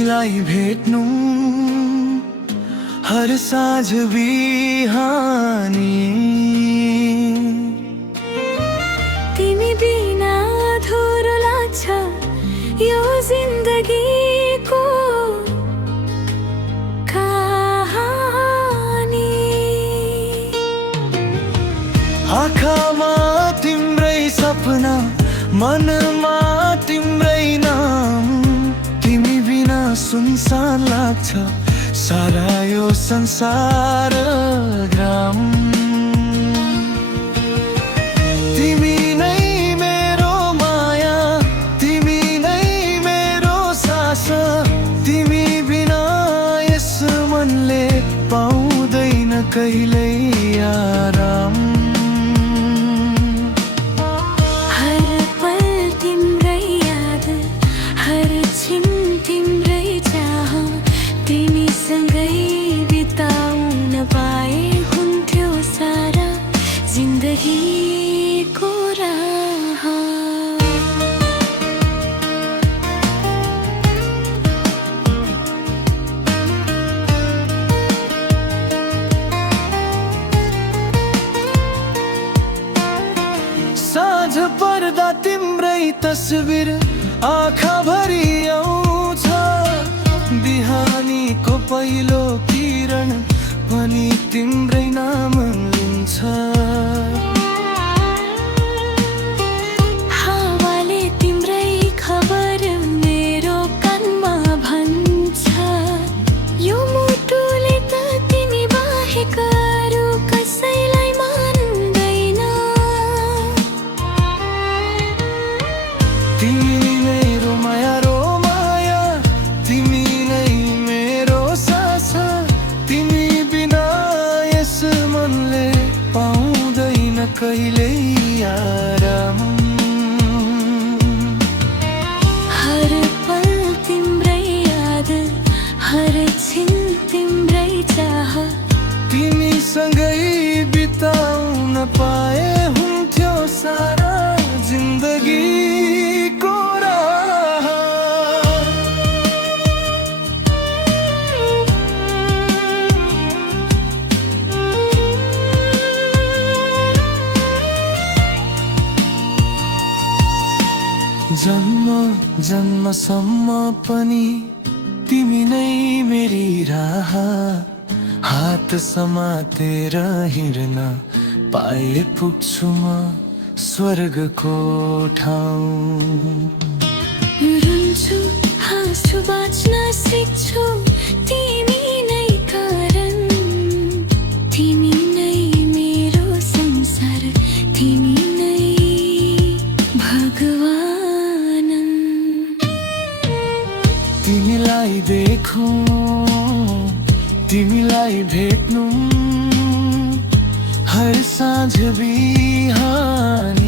तिमीलाई भेट्नु हर साँझ बिहानी। तिमी बिना अधुरो लाग्छ यो जिन्दगीको कहानी। आँखामा तिम्रै सपना, मनमा तिम्रै नाम। तिमी बिना सुनसान लाग्छ सारा यो संसार ग्राम। तिमी नै मेरो माया, तिमी नै मेरो सास। तिमी बिना यस मनले पाउँदैन कहिल्यै आराम। हर पल तिम्रै याद, हर छिन तिम्रै चाह। तिमीसँगै बिताउन पाए हुन्थ्यो सारा जिन्दगीको राह। साँझ पर्दा तिम्रै तस्बिर आँखाभरि आउँछ। बिहानीको पहिलो किरण पनि तिम्रै नाम लिन्छ। हावाले तिम्रै खबर मेरो कानमा भन्छ। यो मुटुले त तिमी बाहेक अरू कसैलाई मान्दैन। तिमी मेरो माया रो माया, तिमी नै मेरो सास। तिमी बिना यस मनले पाउँदैन कहिल्यै आराम। हर पल तिम्रै याद, हर छिन तिम्रै चाह। तिमीसँगै बिताउन पाए हुन्थ्यो सारा जिन्दगीको राह। जन्म जन्मसम्म पनि तिमी नै मेरी राह। हात समातेर हिँड्न पाए पुग्छु म स्वर्गको ठाउँ। रुन्छु हाँस्छु बाँच्न सिक्छु तिमी नै कारण। तिमी नै मेरो संसार, तिमी नै भगवान। तिमीलाई देखौँ, तिमीलाई भेट्नु हर साँझ बिहान।